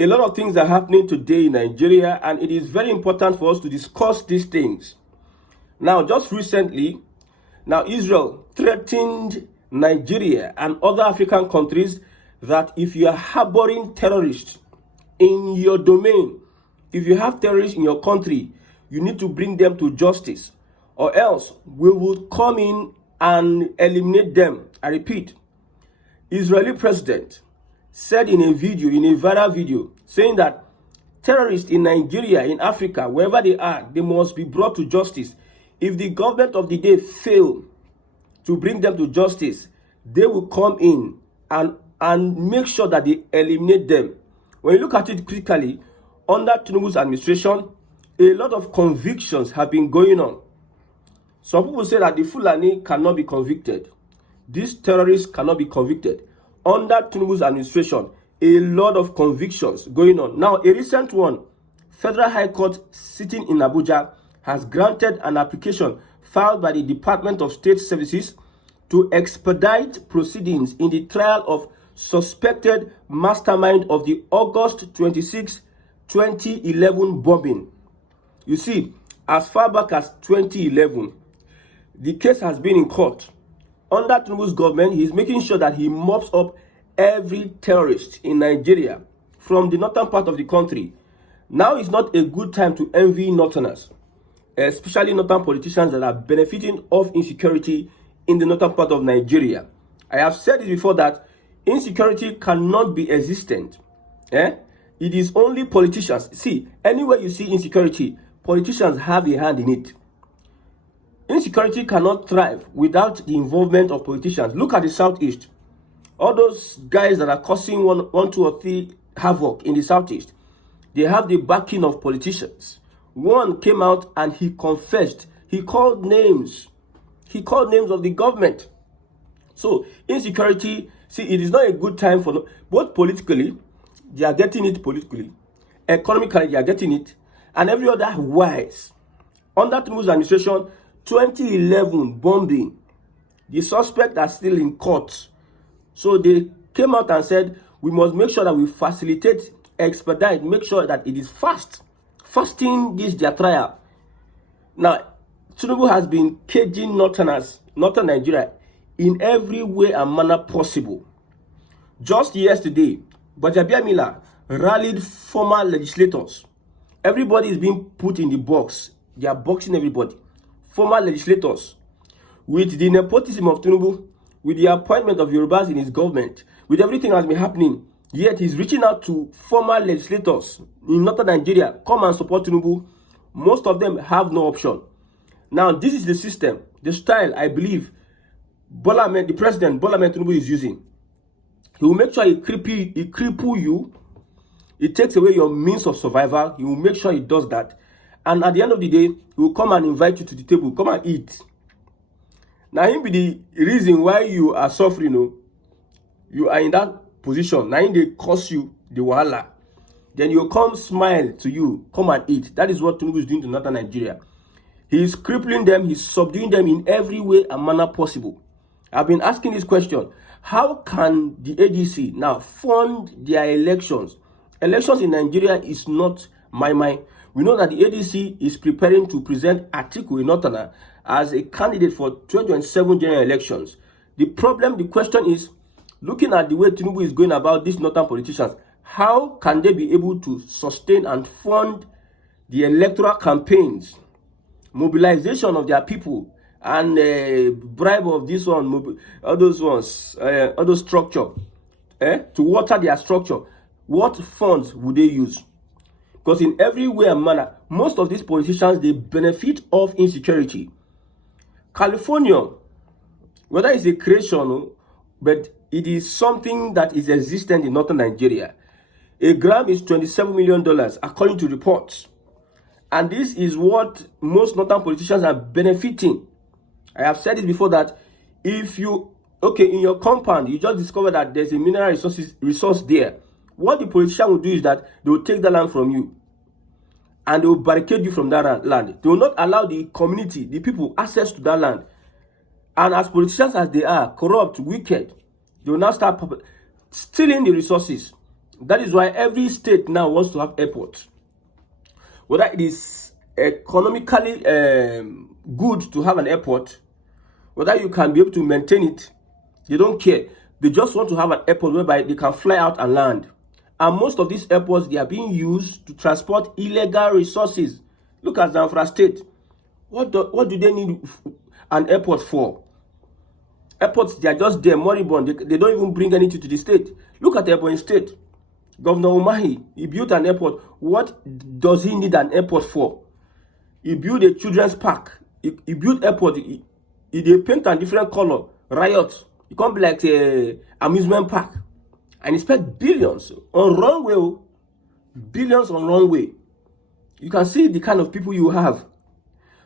A lot of things are happening today in Nigeria, and it is very important for us to discuss these things. Now, just recently, Israel threatened Nigeria and other African countries that if you are harboring terrorists in your domain, if you have terrorists in your country, you need to bring them to justice, or else we will come in and eliminate them. I repeat, Israeli president said in a viral video, saying that terrorists in Nigeria, in Africa, wherever they are, they must be brought to justice. If the government of the day fail to bring them to justice, they will come in and make sure that they eliminate them. When you look at it critically, under Tinubu's administration, a lot of convictions have been going on. Some people say that the Fulani cannot be convicted. These terrorists cannot be convicted. Under Tinubu's administration, a lot of convictions going on. Now, a recent one, Federal High Court sitting in Abuja has granted an application filed by the Department of State Services to expedite proceedings in the trial of suspected mastermind of the August 26, 2011 bombing. You see, as far back as 2011, the case has been in court. Under Tinubu's government, he is making sure that he mops up every terrorist in Nigeria from the northern part of the country. Now is not a good time to envy northerners, especially northern politicians that are benefiting of insecurity in the northern part of Nigeria. I have said it before that insecurity cannot be existent. It is only politicians. See, anywhere you see insecurity, politicians have a hand in it. Insecurity cannot thrive without the involvement of politicians. Look at the Southeast. All those guys that are causing one, two, or three havoc in the Southeast, they have the backing of politicians. One came out and he confessed. He called names. He called names of the government. So insecurity, see, it is not a good time for both politically, they are getting it politically, economically, they are getting it, and every other wise. Under Tinubu's administration, 2011 bombing, the suspects are still in court. So they came out and said, we must make sure that we facilitate, expedite, make sure that it is fasting this their trial. Now, Tinubu has been caging northern Nigeria in every way and manner possible. Just yesterday, Gbajabiamila rallied former legislators. Everybody is being put in the box. They are boxing everybody. Former legislators. With the nepotism of Tinubu, with the appointment of Yorubas in his government, with everything that has been happening, yet he's reaching out to former legislators in northern Nigeria, come and support Tinubu. Most of them have no option. Now, this is the system, the style, I believe, the president, Bola Tinubu, is using. He will make sure he cripple you. He takes away your means of survival. He will make sure he does that. And at the end of the day, he will come and invite you to the table. Come and eat. Now, him be the reason why you are suffering. You are in that position. Now, they cause you the wahala. Then you come smile to you. Come and eat. That is what Tinubu is doing to northern Nigeria. He is crippling them. He's subduing them in every way and manner possible. I've been asking this question. How can the ADC now fund their elections? Elections in Nigeria is not my mind. We know that the ADC is preparing to present Atiku Northerner as a candidate for 2027 general elections. The question is, looking at the way Tinubu is going about these northern politicians, how can they be able to sustain and fund the electoral campaigns, mobilization of their people, and bribe of this one, all those structure, to water their structure? What funds would they use? Because in every way and manner, most of these politicians, they benefit of insecurity. California, whether it's a creation, but it is something that is existent in northern Nigeria. A gram is $27 million, according to reports. And this is what most northern politicians are benefiting. I have said it before that if you, in your compound, you just discover that there's a mineral resource there. What the politician will do is that they will take the land from you and they will barricade you from that land. They will not allow the community, the people, access to that land. And as politicians as they are, corrupt, wicked, they will now start stealing the resources. That is why every state now wants to have airports. Whether it is economically good to have an airport, whether you can be able to maintain it, they don't care. They just want to have an airport whereby they can fly out and land. And most of these airports, they are being used to transport illegal resources. Look at Zamfara State. What do they need an airport for? Airports, they are just there, moribund. They don't even bring anything to the state. Look at Ebonyi State. Governor Umahi, he built an airport. What does he need an airport for? He built a children's park. He built airport. They paint a different color. Riot. It can't be like a amusement park. And he spent billions on runway. Billions on runway. You can see the kind of people you have.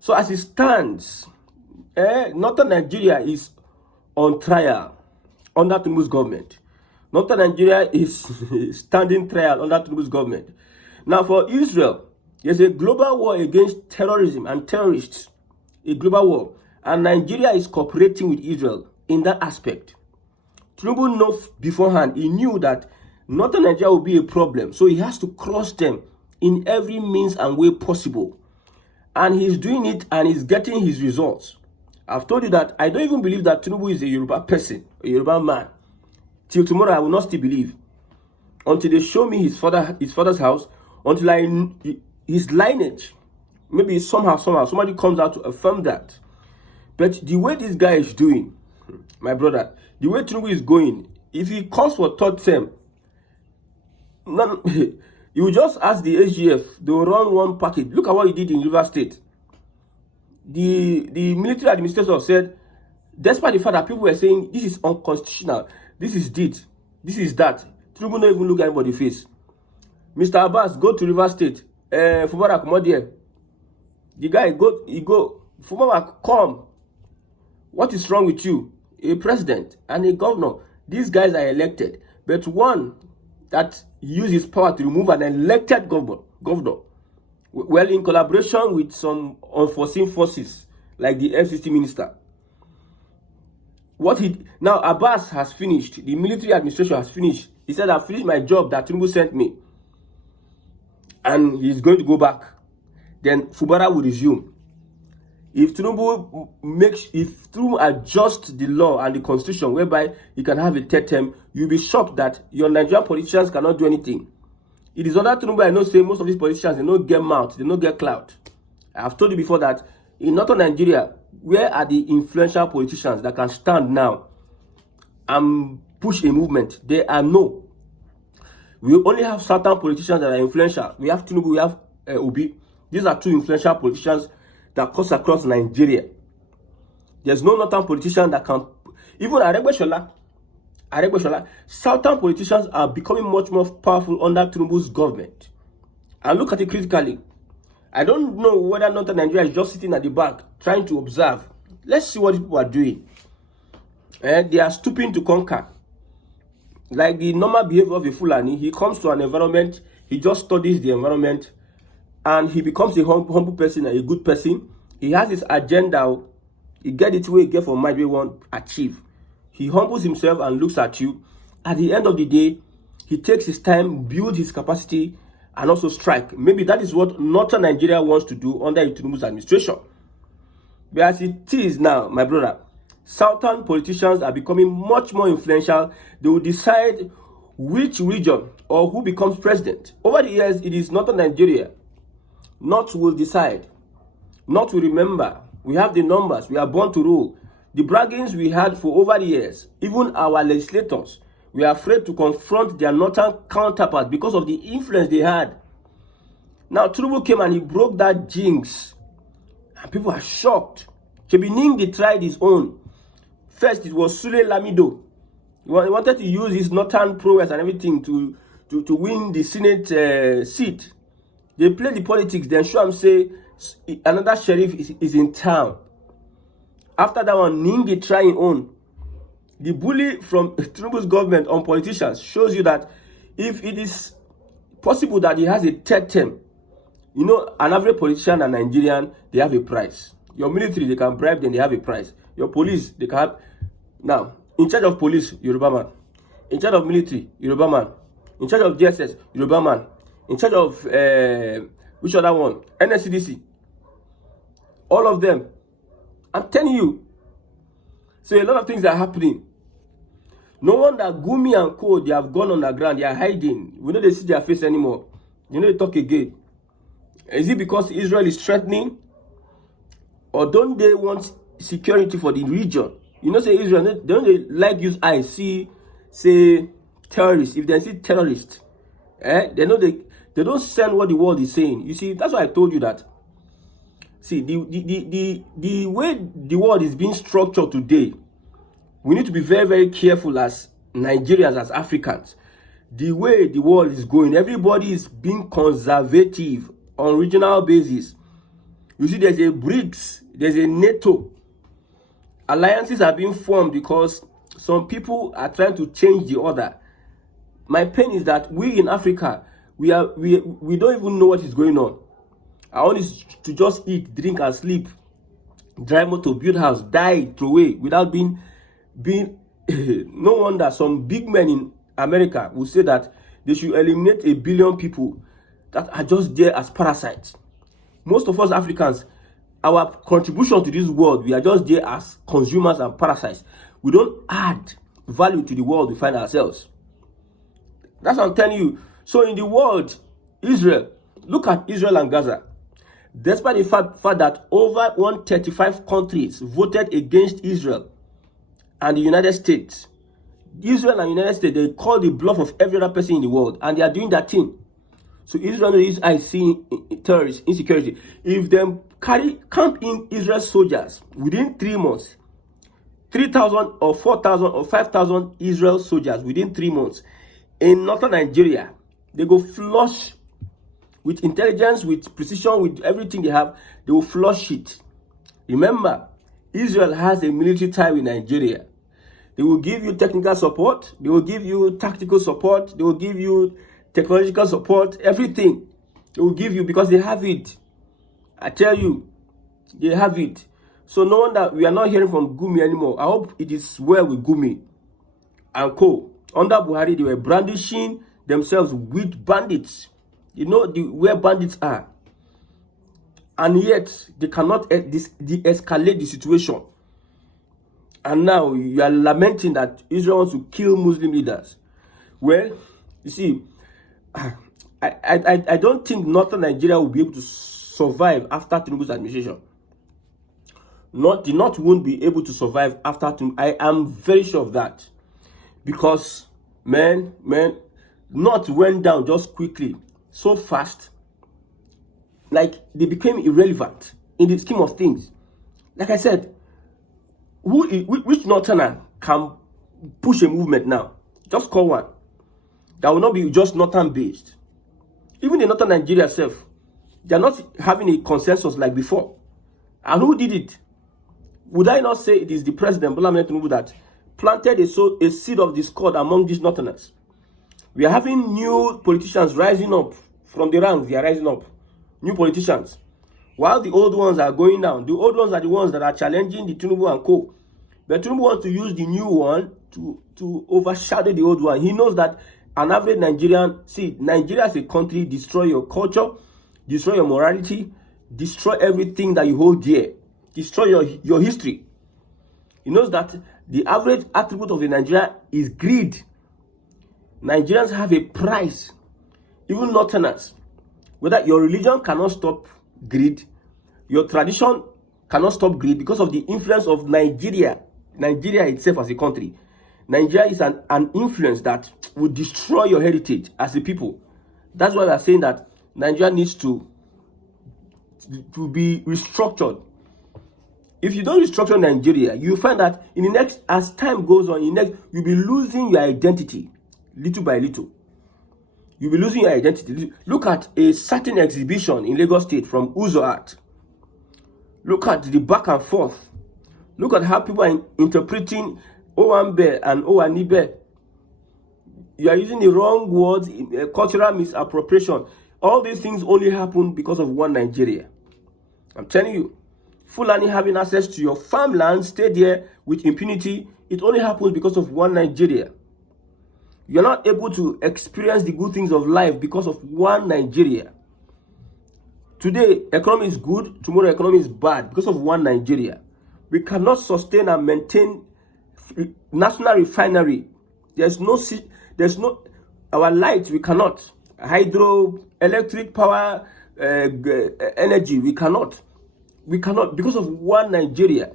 So as it stands, Northern Nigeria is on trial under Tinubu's government. Northern Nigeria is standing trial under Tinubu's government. Now for Israel, there's a global war against terrorism and terrorists. A global war. And Nigeria is cooperating with Israel in that aspect. Tinubu knows beforehand, he knew that Northern Nigeria will be a problem. So he has to cross them in every means and way possible. And he's doing it and he's getting his results. I've told you that I don't even believe that Tinubu is a Yoruba person, a Yoruba man. Till tomorrow, I will not still believe. Until they show me his father's house, until his lineage. Maybe somehow, somebody comes out to affirm that. But the way this guy is doing, my brother, the way Tinubu is going, if he comes for third term, you just ask the SGF, they will run one package. Look at what he did in River State. The military administrator said, despite the fact that people were saying this is unconstitutional, this is this is that, Tinubu don't even look at anybody's face. Mr. Abbas, go to River State. Fubara, come on there. The guy go. Fubara, come. What is wrong with you? A president and a governor. These guys are elected, but one that uses power to remove an elected governor. Well, in collaboration with some unforeseen forces, like the FCC minister. Now Abbas has finished, the military administration has finished. He said, I've finished my job that Tinubu sent me. And he's going to go back. Then Fubara will resume. If Tinubu adjusts the law and the constitution whereby he can have a third term, you'll be shocked that your Nigerian politicians cannot do anything. It is under Tinubu, I know, say most of these politicians, they don't get mouth, they don't get clout. I've told you before that in Northern Nigeria, where are the influential politicians that can stand now and push a movement? There are no. We only have certain politicians that are influential. We have Tinubu, we have Obi. These are two influential politicians that cuts across Nigeria. There's no northern politician that can, even Aregbesola, southern politicians are becoming much more powerful under Tinubu's government. And look at it critically. I don't know whether Northern Nigeria is just sitting at the back trying to observe. Let's see what people are doing. They are stooping to conquer. Like the normal behavior of a Fulani, he comes to an environment, he just studies the environment, and he becomes a humble person, a good person. He has his agenda. He get it where he get from mind where he want to achieve. He humbles himself and looks at you. At the end of the day, he takes his time, builds his capacity, and also strike. Maybe that is what Northern Nigeria wants to do under Tinubu's administration. But as it is now, my brother, Southern politicians are becoming much more influential. They will decide which region or who becomes president. Over the years, it is Northern Nigeria. North will decide. North will remember. We have the numbers. We are born to rule. The braggings we had for over the years, even our legislators, we are afraid to confront their northern counterparts because of the influence they had. Now, Tinubu came and he broke that jinx. And people are shocked. Chebiningi tried his own. First, it was Sule Lamido. He wanted to use his northern prowess and everything to win the Senate seat. They play the politics, then show him say another sheriff is in town. After that one, Ningi trying on. The bully from Tinubu's government on politicians shows you that if it is possible that he has a third term, you know, an average politician and Nigerian, they have a price. Your military, they can bribe, then they have a price. Your police, they can have. Now, in charge of police, Yoruba man. In charge of military, Yoruba man. in charge of DSS, Yoruba man, in charge of which other one, NSCDC, all of them. I'm telling you. So a lot of things are happening. No wonder Gumi and Co, they have gone underground. They are hiding. We know they see their face anymore. You know they talk again. Is it because Israel is threatening? Or don't they want security for the region? You know, say Israel, don't they like use eyes, say terrorists. If they see terrorists, they know they don't send what the world is saying. You see, that's why I told you that. See, the way the world is being structured today, we need to be very, very careful as Nigerians, as Africans. The way the world is going, everybody is being conservative on regional basis. You see, there's a BRICS, there's a NATO. Alliances are being formed because some people are trying to change the order. My pain is that we in Africa, we don't even know what is going on. I want is to just eat, drink, and sleep, drive motor, build house, die, throw away, without being no wonder some big men in America will say that they should eliminate 1 billion people that are just there as parasites. Most of us Africans, our contribution to this world, we are just there as consumers and parasites. We don't add value to the world we find ourselves. That's what I'm telling you. So in the world, Israel, look at Israel and Gaza. Despite the fact that over 135 countries voted against Israel and the United States, Israel and the United States, they call the bluff of every other person in the world, and they are doing that thing. So Israel is seeing terrorists, insecurity. If them count in Israel soldiers within 3 months, 3,000 or 4,000 or 5,000 Israel soldiers within 3 months in northern Nigeria, they go flush with intelligence, with precision, with everything they have. They will flush it. Remember, Israel has a military tie with Nigeria. They will give you technical support. They will give you tactical support. They will give you technological support. Everything they will give you because they have it. I tell you, they have it. So no wonder we are not hearing from Gumi anymore. I hope it is well with Gumi and Co. Under Buhari, they were brandishing themselves with bandits. You know where bandits are. And yet, they cannot de-escalate the situation. And now, you are lamenting that Israel wants to kill Muslim leaders. Well, you see, I don't think northern Nigeria will be able to survive after Tinubu's administration. The North won't be able to survive after Tinubu. I am very sure of that. Because, man, North went down just quickly, so fast. Like, they became irrelevant in the scheme of things. Like I said, which Northerner can push a movement now? Just call one. That will not be just Northern based. Even the Northern Nigeria itself, they are not having a consensus like before. And who did it? Would I not say it is the president, Lament, Tinubu, that planted a seed of discord among these Northerners? We are having new politicians rising up from the ranks. They are rising up. New politicians. While the old ones are going down. The old ones are the ones that are challenging the Tinubu and Co. But Tinubu wants to use the new one to overshadow the old one. He knows that an average Nigerian, see, Nigeria as a country destroy your culture, destroy your morality, destroy everything that you hold dear, destroy your history. He knows that the average attribute of a Nigerian is greed. Nigerians have a price, even Northerners. Whether your religion cannot stop greed, your tradition cannot stop greed because of the influence of Nigeria itself as a country. Nigeria is an influence that will destroy your heritage as a people. That's why we are saying that Nigeria needs to be restructured. If you don't restructure Nigeria, you find that in the next, as time goes on, you'll be losing your identity little by little. You'll be losing your identity. Look at a certain exhibition in Lagos State from Uzo Art. Look at the back and forth. Look at how people are interpreting Owambe and Owanibe. You are using the wrong words, cultural misappropriation. All these things only happen because of one Nigeria. I'm telling you, Fulani having access to your farmland, stay there with impunity. It only happens because of one Nigeria. You're not able to experience the good things of life because of one Nigeria. Today, economy is good. Tomorrow, economy is bad because of one Nigeria. We cannot sustain and maintain national refinery. There's no our lights. We cannot hydro, electric power, energy. We cannot because of one Nigeria.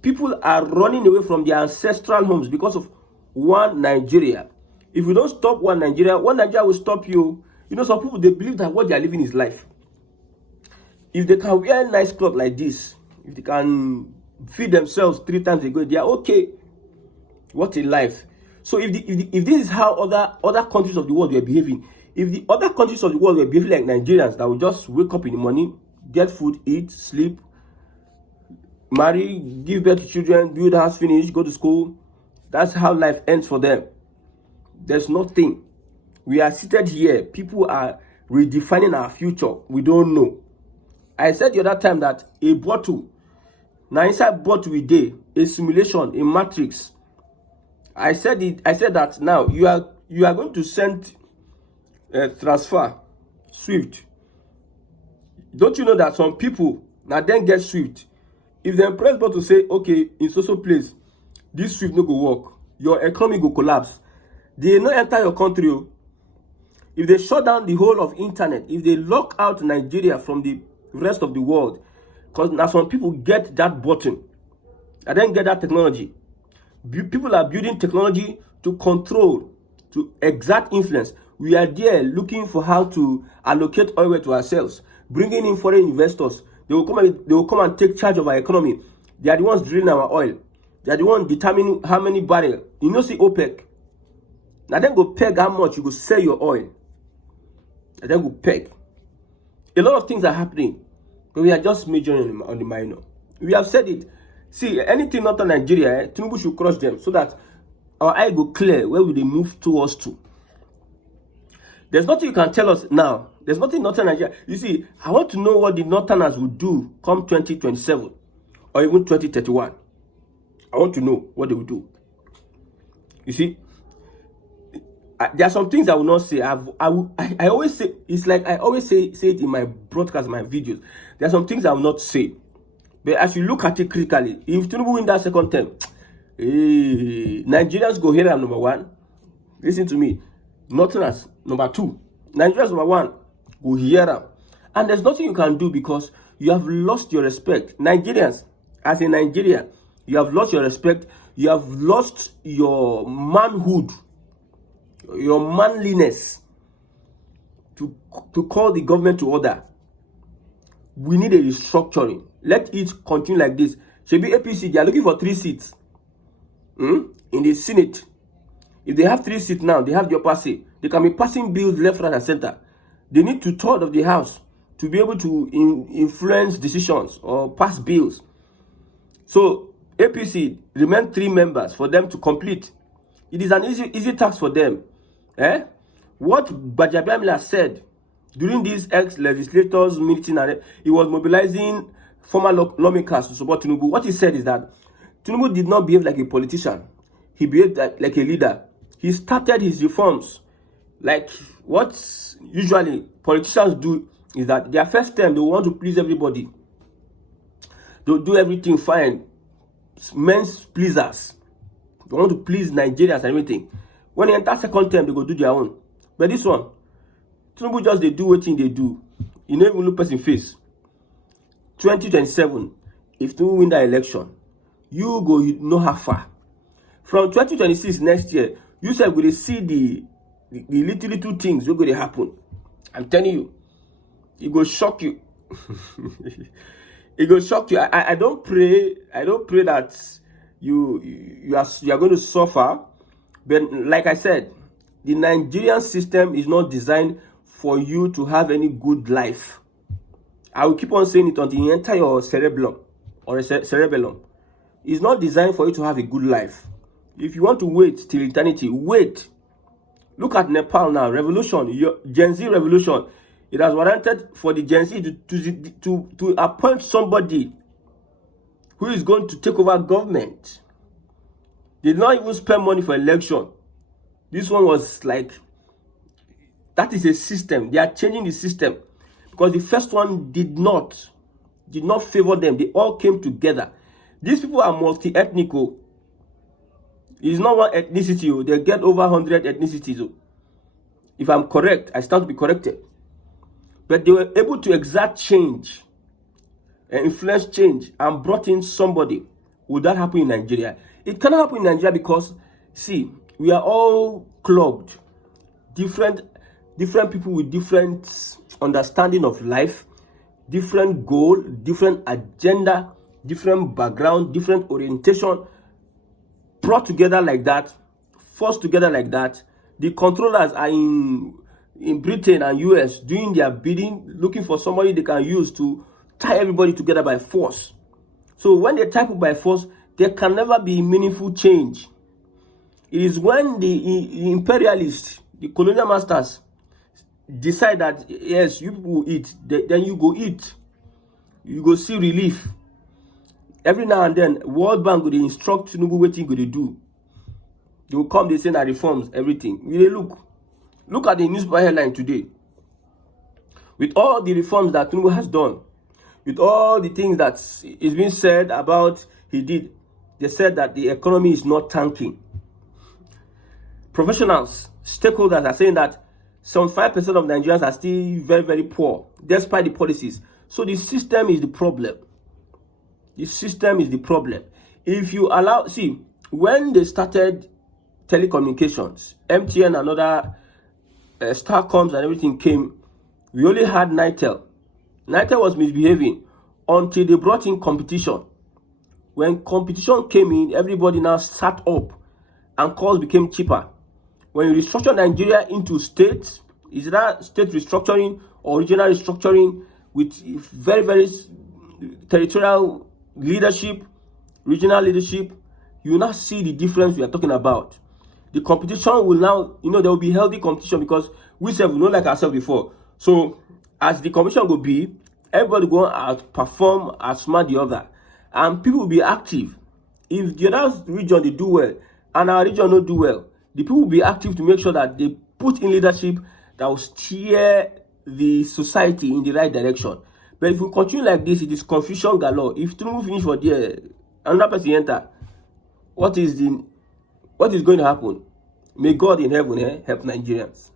People are running away from their ancestral homes because of one Nigeria. If you don't stop one Nigeria will stop you. You know, some people, they believe that what they are living is life. If they can wear nice clothes like this, if they can feed themselves 3 times a day, they are okay. What a life. So if this is how other countries of the world were behaving, if the other countries of the world were behaving like Nigerians that will just wake up in the morning, get food, eat, sleep, marry, give birth to children, build a house, finish, go to school, that's how life ends for them. There's nothing. We are seated here. People are redefining our future. We don't know. I said the other time that a bottle, now inside bottle we day, a simulation, a matrix. I said that now you are going to send transfer Swift. Don't you know that some people now then get Swift? If they press button to say, okay, in social place, this Swift no go work, your economy go collapse. They no enter your country. If they shut down the whole of internet, if they lock out Nigeria from the rest of the world, because now some people get that button, and then get that technology. People are building technology to control, to exert influence. We are there looking for how to allocate oil to ourselves, bringing in foreign investors. They will come and take charge of our economy. They are the ones drilling our oil. They are the ones determining how many barrels. You know, see OPEC. Now then go peg how much you go sell your oil. And then go peg. A lot of things are happening, but we are just majoring on the minor. We have said it. See, anything not on Nigeria, Tinubu should crush them so that our eye go clear where will they move towards to. There's nothing you can tell us now. There's nothing Northern Nigeria. You see, I want to know what the Northerners will do come 2027 or even 2031. I want to know what they will do. You see, there are some things I will not say. I always say, it's like I always say it in my broadcast, my videos. There are some things I will not say. But as you look at it critically, if Tinubu win that second term, Nigerians go here number 1. Listen to me. Northerners number 2. Nigerians number 1 go here. And there's nothing you can do because you have lost your respect. Nigerians, as a Nigerian, you have lost your respect. You have lost your manhood, your manliness to call the government to order. We need a restructuring. Let it continue like this. Should be APC, they are looking for 3 seats in the Senate. If they have 3 seats now, they have the upper say. They can be passing bills left, right, and center. They need 2/3 of the House to be able to influence decisions or pass bills. So APC remain 3 members for them to complete. It is an easy task for them. What Gbajabiamila said during this ex-legislators meeting, and he was mobilizing former lawmakers to support Tinubu. What he said is that Tinubu did not behave like a politician. He behaved like a leader. He started his reforms. Like what usually politicians do is that their first term, they want to please everybody. They'll do everything fine. Men's pleasers. They want to please Nigerians and everything. When they enter second term, they go do their own. But this one, Tinubu just they do what thing they do. You never even look person face. 2027, if Tinubu win that election, you go know how far. From 2026 next year, you said will see the little things will going to happen. I'm telling you, it will shock you. It will shock you. I don't pray that you are going to suffer. But like I said, the Nigerian system is not designed for you to have any good life. I will keep on saying it until you enter your cerebellum or cerebellum. It's not designed for you to have a good life. If you want to wait till eternity, wait. Look at Nepal now, revolution, Gen Z revolution. It has warranted for the Gen Z to appoint somebody who is going to take over government. They did not even spend money for election. This one was like, that is a system. They are changing the system because the first one did not favor them. They all came together. These people are multi-ethnic. It's not one ethnicity. They get over 100 ethnicities. If I'm correct, I stand to be corrected. But they were able to exert change and influence change and brought in somebody. Would that happen in Nigeria? It cannot happen in Nigeria because, see, we are all clubbed. Different people with different understanding of life, different goal, different agenda, different background, different orientation, brought together like that, forced together like that. The controllers are in Britain and US doing their bidding, looking for somebody they can use to tie everybody together by force. So when they tie people by force, there can never be meaningful change. It is when the imperialists, the colonial masters, decide that, yes, you people will eat, then you go eat. You go see relief. Every now and then, World Bank will instruct Tinubu what he going to do. They will come, they say that reforms, everything. We look at the newspaper headline today. With all the reforms that Tinubu has done, with all the things that is being said about he did, they said that the economy is not tanking. Professionals, stakeholders are saying that 75% of Nigerians are still very, very poor, despite the policies. So the system is the problem. The system is the problem. If you allow, see, when they started telecommunications, MTN and other Starcoms and everything came, we only had Nitel. Nitel was misbehaving until they brought in competition. When competition came in, everybody now sat up and calls became cheaper. When you restructure Nigeria into states, is that state restructuring or regional restructuring with very, very territorial leadership, regional leadership, you now see the difference we are talking about. The competition will now, there will be healthy competition because we self we know like ourselves before. So as the competition will be, everybody go outperform, outsmart the other, and people will be active. If the other region they do well and our region don't do well, the people will be active to make sure that they put in leadership that will steer the society in the right direction. But if we continue like this, it is confusion galore. If Tinubu finish for there, another person enter, what is going to happen? May God in heaven help Nigerians.